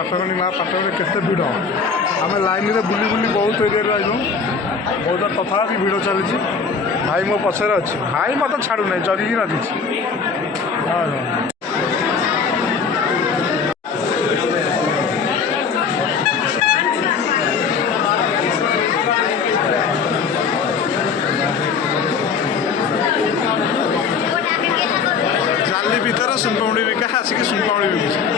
पाटगणी माँ पाटगणी केते भिड़ आम लाइन में बुली बुली बहुत एरिया आइलु बहुत तथा भी भिड़ चली भाई मो पचर अच्छे भाई मत छाड़ू ना जगिकी रखी हाँ जाली भीतर सुनपाउंडी बिका आसिक सुनपाउंडी बिकुछ